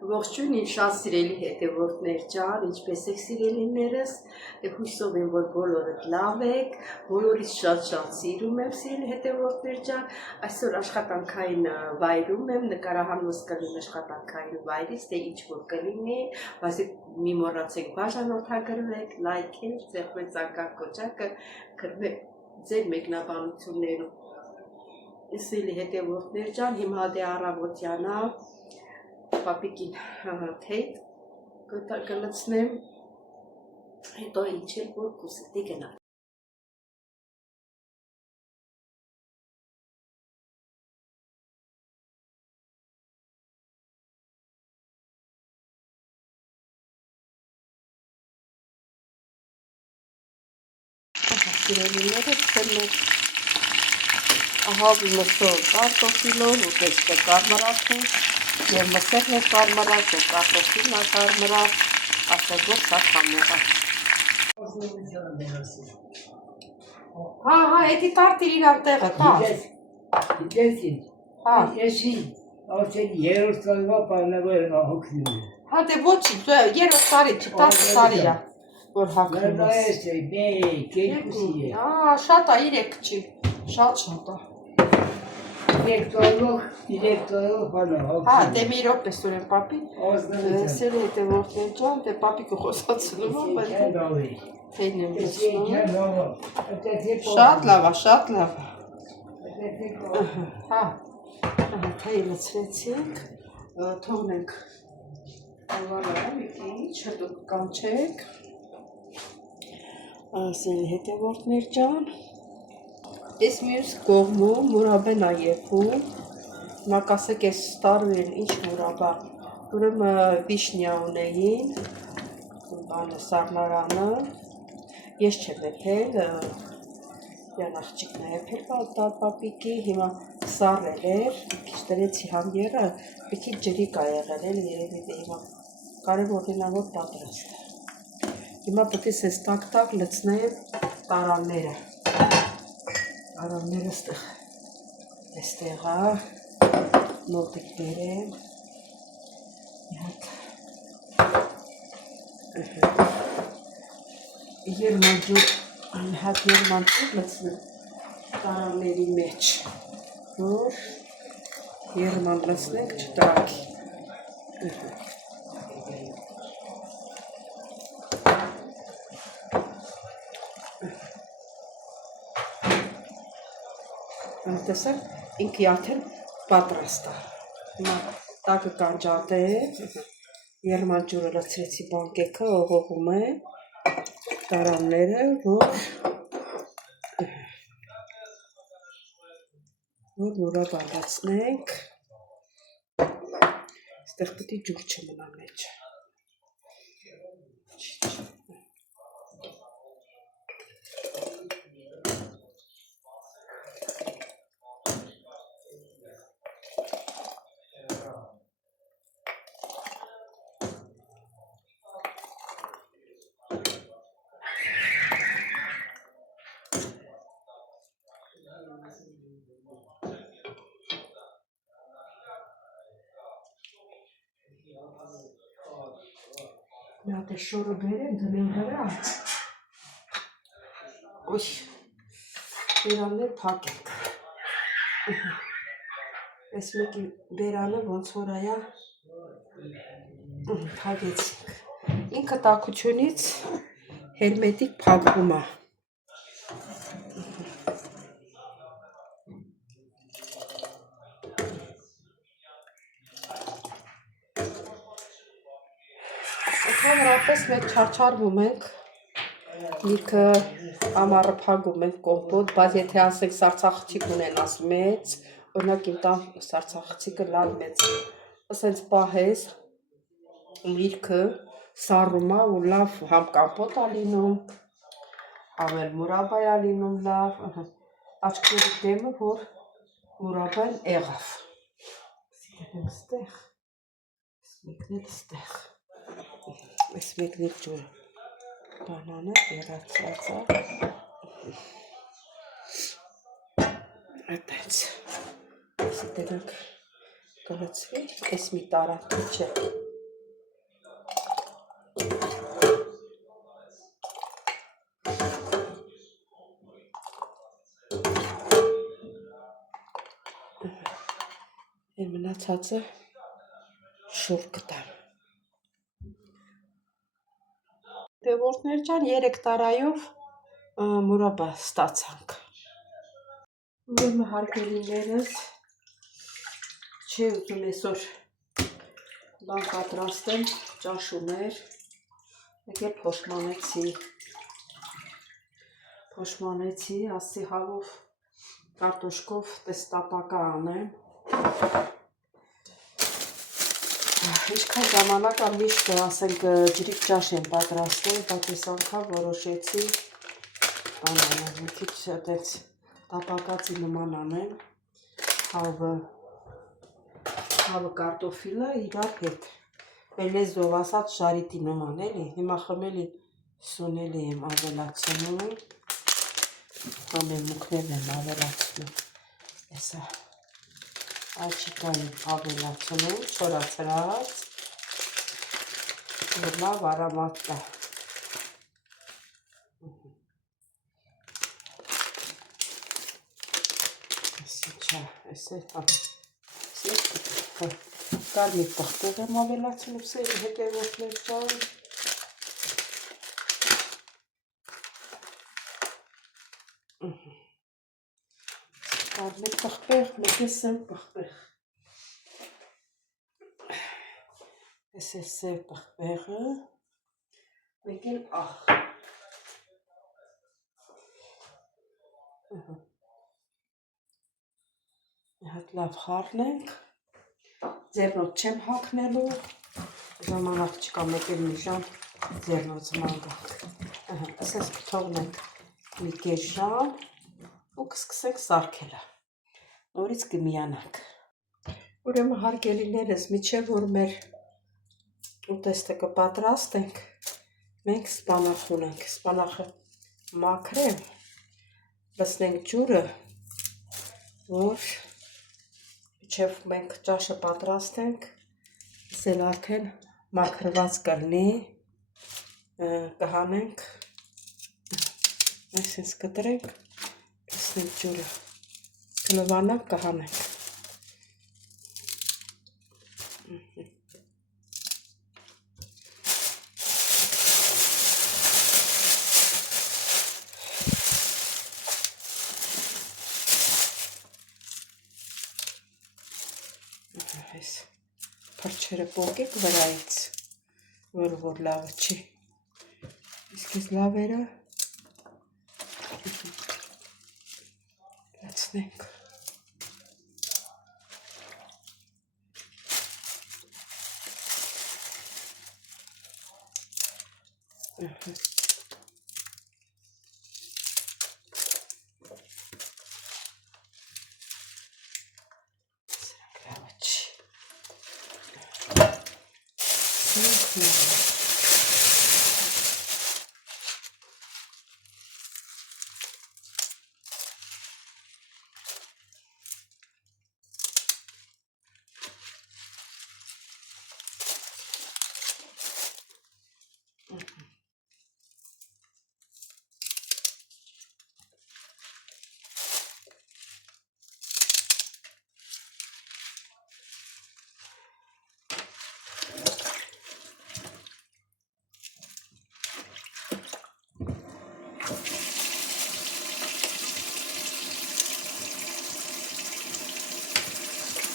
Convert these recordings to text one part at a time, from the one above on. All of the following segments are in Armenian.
Ողջույն իմ շատ սիրելի հետևորդներ ջան, ինչպես եք սիրելիներս, հույսով եմ, որ բոլորդ լավ եք, բոլորից շատ սիրում եմ սիրելի հետևորդներ ջան, այսօր աշխատանքային վայրում եմ, նկարահանումս կլին աշխատանքային վայրից, թե ինչ որ կլինի, բայց մի մոռացեք բաժանորդագրվեք, լայքեր, ձեռքբերեք զանգակ կոճակը, գրվեք ձեր մեկնաբանություններում։ Սիրելի հետևորդներ ջան, հիմա դե առավոտյանա պապիկին թեյ կլցնեմ, հետո ինչ էլ որ կուսետի գնալ։ Սիրելիները ցերմեք ահավի մսոր կարտոֆիլով, ուտեստը կարմրակում, և մսերն է կարմրակ, և կարտոֆիլն է կարմրակ, ասել որ շատ համեղ է։ Հա, էդի տարտիր իրար տեղը, տար։ Գիտեսին, եսի, արդեն երորդ տարվա պարնավոր հոգնում է։ Հա, դե ոչինչ, 3 տարի չի, 10 տարի է, որ հագնում ես։ Նրնայես է, մեկ, երկուսի է։ Շատ է, 3 չի, շատ է։ 3 տարվող բանը հոգնում է։ Հա, դե մի րոպե սուրեն պապի, սիրելի հետևորդներ ջան, դե պապիկը խոսացնում է, բայց թեյն եմ լցնում։ Շատ լավ է, շատ լավ է։ Հա, թեյ լցրեցինք, թողնենք ավալը մի քիչ, հետո կանչեք։ Սիրելի հետևորդներ ջան, ես մյուս կողմում մուրաբեն է եփում, նա կասեք ես տարվին ինչ մուրաբա, ուրեմն վիշնյա ունեին, սառնարանը, ես չեմ եփել, յան աղջիկն է եփել պապիկի, հիմա սառել էր, քիչ դրեցի համյերը, մի քիչ ջրիկ է եղել էլ երևի դե հիմա կարևորն է որ պատրաստ է։ Հիմա պետք է սենց տակ լցնեմ տարանները։ Տարանները այստեղ է, նոտիկ բերեմ, հատ երմանջուր լցնեմ տարանների մեջ, որ երման լցնենք չտրակի։ Տեսեք, ինքը արդեն պատրաստ է։ Հիմա տակը կանջատեմ, երմանջուրը լցրեցի բանկեքը, ողողում է տարանները, որ մուրաբա լցնենք, այստեղ պետք է ջուր չմնա մեջ։ Մի հատ շորը բերեմ, դնեմ վրա։ Ոյ, բերաններ փակենք։ Այս մեկի բերանը ոնց որ այա փակեցինք։ Ինքը տաքությունից հերմետիկ փակվում է։ Ընդհանրապես մենք չարչարվում ենք, լիքը ամառը փակում ենք կոմպոտ, բայց եթե ասեք սարցախցիկ ունենաս մեծ, օրինակ իմ տան սարցախցիկը լավ մեծ, ասենց պահես, լիքը սառում է ու լավ համ կամպոտ է լինում, ավել մուրաբա է լինում լավ, աչքերի դեմը, որ մուրաբան եղավ։ Սիրել եմ ստեղ, մեկնել ստեղ, այս մեկնել ջուրը, բանանը երացած է, այդպես, դրանք կլցվի, այս մի տարատիչը Մնացածը շուռ կտամ։ Դեվորտներ ջան 3 տարայով մուրաբա ստացանք։ Ուրեմն հարգելիներս չի ուզում այսօր բան պատրաստեմ, ճաշուներ, եկել փոշմանեցի, ասի հավով կարտոշկով տեստապակա անեմ։ Ինչքան ժամանակ միշտ ասենք ջրիկ ճաշ եմ պատրաստել, բայց այս անգամ որոշեցի բան անեմ, մի քիչ այդպես տապակածի նման անեմ, հավը կարտոֆիլը իրար հետ։ Լեզվով ասած շարիտի նման էլի, հիմա խմելի սունելի եմ ավելացնում, ամենմուքներն եմ ավելացնում, եսա աչիկային ավելացնում, շորացրած, լավ արամատ տա։ Այս կարմիր պղպեղ եմ ավելացնում սերի հետևորդներ ջան։ Կարմիր պղպեղ, մեկ է սև պղպեղ։ Այս է սև պղպեղը, մեկ էլ աղ։ Մի հատ լավ խառնենք, ձեռնոց չեմ հագնելու, ժամանակ չկա, մեկ էլ մի ժամ ձեռնոց մանգանք։ Ասես կթողնենք մի կես ժամ ու կսկսենք սարքելը, նորից կմիանանք։ Ուրեմն հարգելիներս, միջև որ մեր ուտեստը կպատրաստենք, մենք սպանախ ունենք, սպանախը մաքրեմ, լցնենք ջուրը, որ միջև մենք ճաշը պատրաստենք, ասել արդեն մաքրված կլինի, կհանենք, այսպես կտրենք, լցնենք ջուրը, կլվանանք, կհանենք։ Այս փրչերը պոկեք վրայից, որ լավը չի, իսկ այս լավերը լցնենք։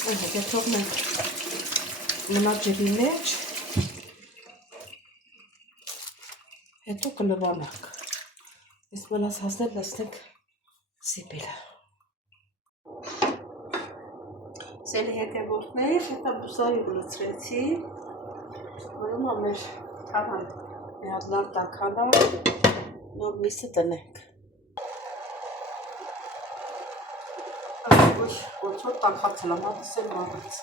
Հետո թողնենք մնա ջրի մեջ, հետո կլվանանք, այս մնաց հասնել լցնենք սիպիլը։ Սելի հետևորդներ, հետա բուսայով լցրեցի, որում ամեր թարան մի հատ լավ տաքանա, նոր միսը տնենք։ Ոչոր տաքացել եմ, ատսել մաղաց։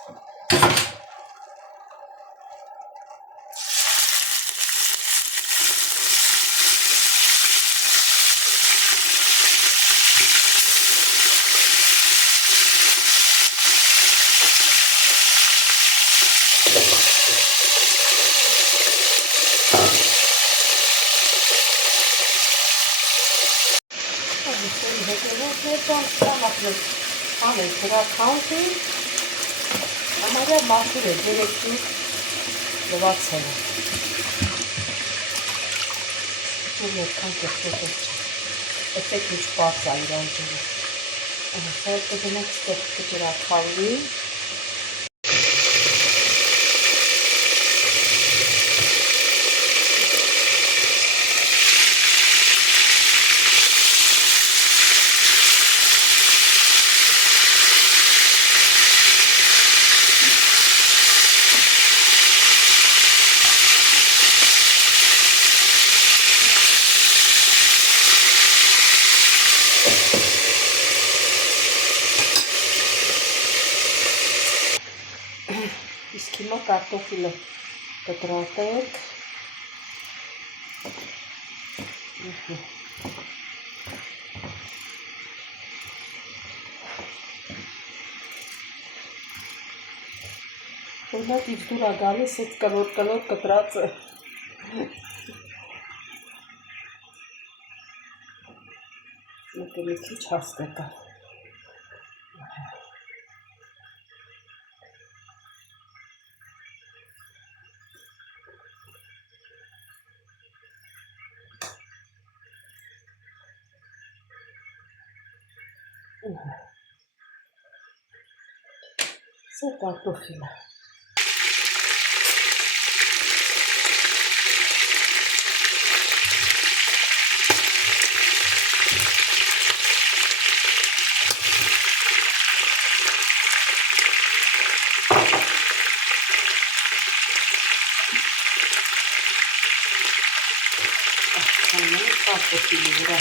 ջան, ստանացնել անել դրա քանքի, համարյա մաքուր է, 3-ին լվացել է։ Ջուրն էդքան կեղտոտ է չա, էդեք ինչ բարձ է իրան ջուրը։ Սա էլ կգնեք ստեղ կջրա քանվի, իսկ հիմա կարտոֆիլը կտրատենք, օրինակ իջ դուր է գալիս այդ կլոր կտրածը, մի քիչ հաստ է կա։ Սա կարտոֆիլը։ Կարտոֆիլի վրա։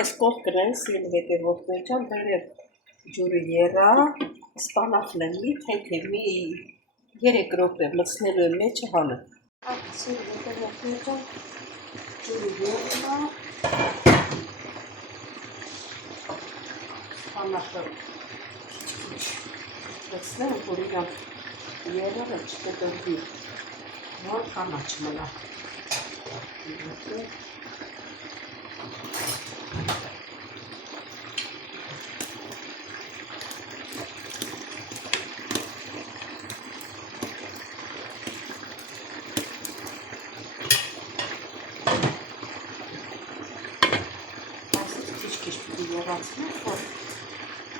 Ես կողքն են սիրել հետևորդներ ջան, դեռև ջուրը եռա, սպանախլեմի, թեթե մի 3 րոպե մտցնելու եմ մեջը հանը։ Սիրել հետևորդներ ջան, ջուրը եռա, սպանախլը քիչ մտցնեմ, որ իրան եռարը չկտրվի, որ կանաչ մնա։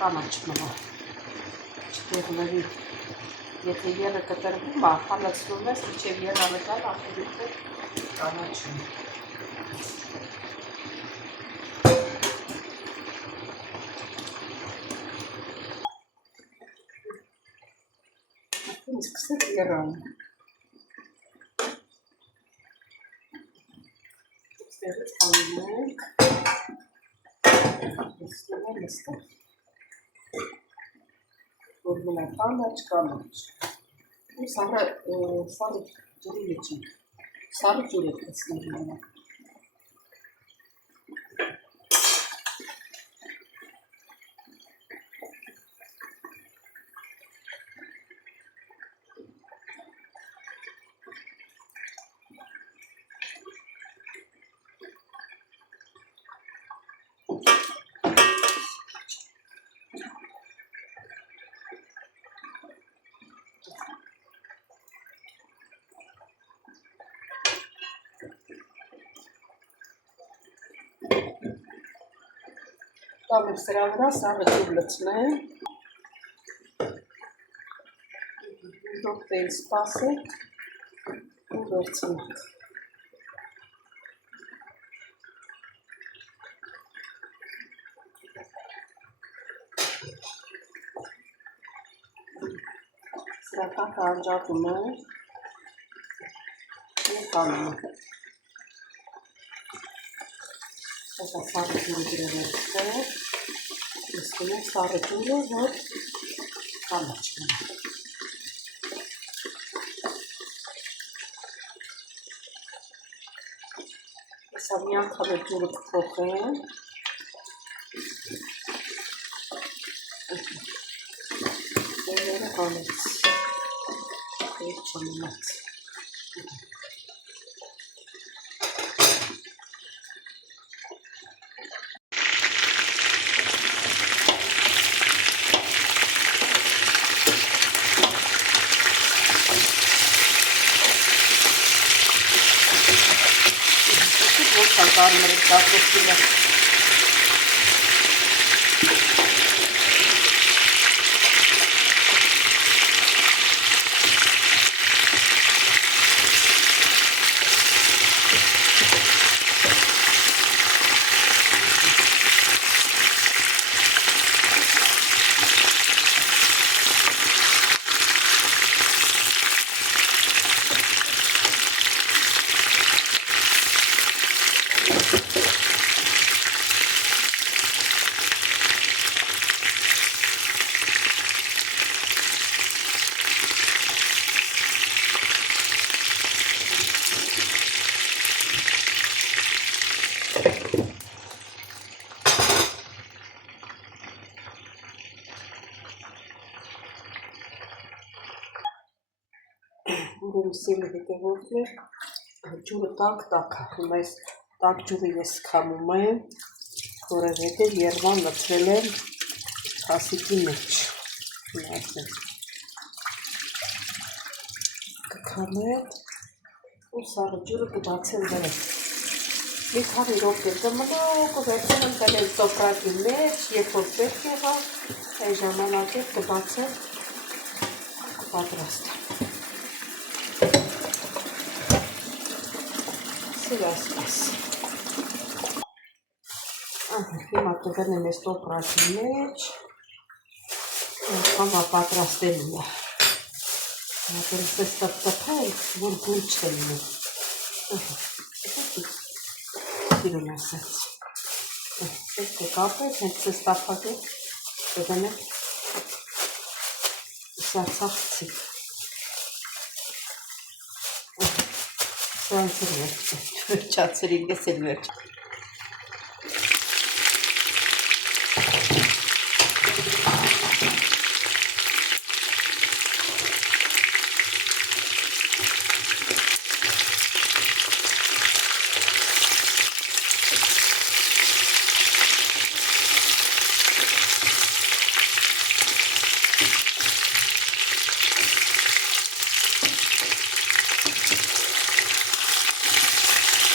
Կանաչ մնա, չտեղների, եթե եղը կտրվում է, հալացնում ես, իչև եղանը կան, ախորիքը կանաչ մնա։ Սկսեց եղանը։ Ստեղից հանում ենք, ստեղ եմ ստեղ։ Որ մնա կանաչ։ Սարը ջրի մեջ ենք, սարը ջուր եք կցնել մնա։ Տանեմ սրա վրա սաղը ջուր լցնեմ։ Րոպե սպասեք ու վերցնենք։ Սրա տակը անջատում է ու կանում է։ Այսա սաղը ջուրը գրել է իսկում է սաղը ջուրը, որ կանաչ կնա։ Այսա մի անգամ է ջուրը կփոխեմ։ Դերերը հանեց, դեր չմնաց։ Կարմրի կարտոֆիլը։ Ուրեմն սիրելի հետևորդներ, ջուրը տաք է, հիմա այս տաք ջուրը ես քամում եմ, որովհետև Երվան լցրել եմ հասիկի մեջ։ Կքամեմ ու սաղը ջուրը կբացեմ վերև։ Մի քանի րոպե կմնա, կվերցնեմ դնել տոպրակի մեջ, երբ որ պետք եղավ, այն ժամանակ կբացեմ, կպատրաստեմ։ Սիրասպաս։ Հիմա կգնեմ ես տոպրակի մեջ, կամա պատրաստելում է։ Հատերս ես տպտպել, որ գուր չելնում։ Սիրում ասեց։ Ես կկապեք, հենց ես տապակեք, կգնեմ սարցախցիկ։ Սրանցր վերջացրին, ես էլ վերջ։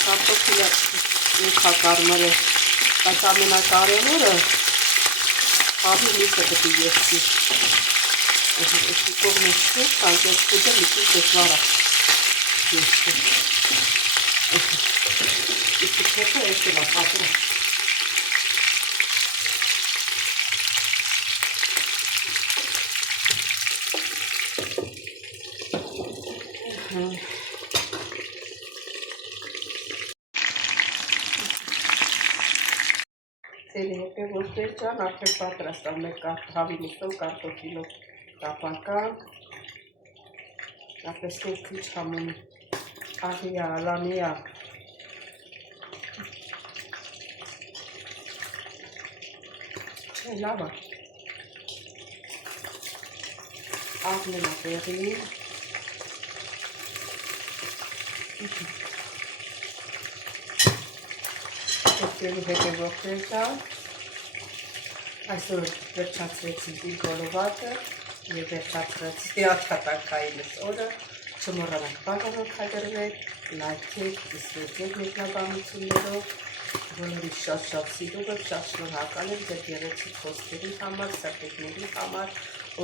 Կարտոֆիլը կարմրը, բայց ամենակարևորը հավի լիքը պետք է եսցի։ Այսի կողմը չկեր, կան ես կուտը լիքին դժվար է եսցի։ Իսկ հետո եսել է պատրը։ Սերի հետևորդներ ջան, արդեն պատրաստ է մեր հավի լիքով կարտոֆիլով տապական։ Ապրես քիչ համում աղիա, լամիա։ Լավ է։ Աղն եմ ապեղի։ Սերի հետևորդներ ջան, այսօր վերջացրեցինք իմ գոլովակը և վերջացրեցինք աշխատանքայինս օրը, Չմոռանաք բաժանок հայտարարեք, լայքեք, դիսլայքեք մեկնաբանություններով, բոլորի շատ սիրով եք, շատ շնորհակալ եմ ձեր գեղեցիկ խոսքերի համար, սրտիկների համար,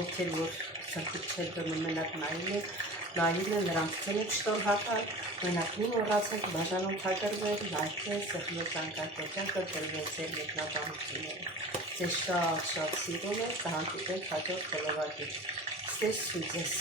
ովքեր որ սրտիկ չեն դնում մենակ նայում են, նրանց ձեր շնորհակալ, մենակ մի մոռացեք բաժանок հայտարարեք, լայքեք, սեղմոջանկարկոջան կրկնվեք ձեր մեկնաբանությունները։ Ձեզ շատ սիրով եք, կհանդիպենք հաջորդ խորհրդի։ Ստեսություն ձեզ։